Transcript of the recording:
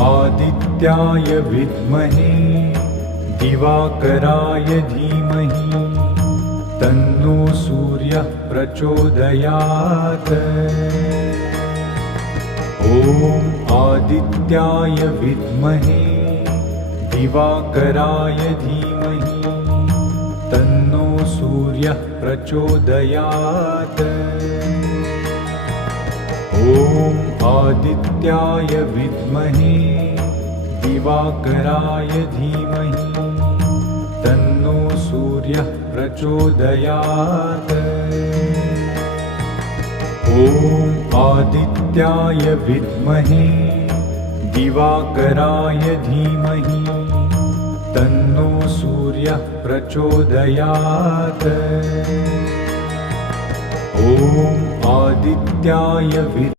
आदित्याय विद्महे दिवाकराय धीमहि तन्नो सूर्यः प्रचोदयात्। ॐ आदित्याय विद्महे दिवाकराय धीमहि तन्नो सूर्यः प्रचोदयात्। ॐ आदित्याय विद्महे दिवाकराय धीमहि तन्नो सूर्यः प्रचोदयात्। ॐ आदित्याय विद्महे दिवाकराय धीमहि तन्नो सूर्यः प्रचोदयात्। ॐ आदित्याय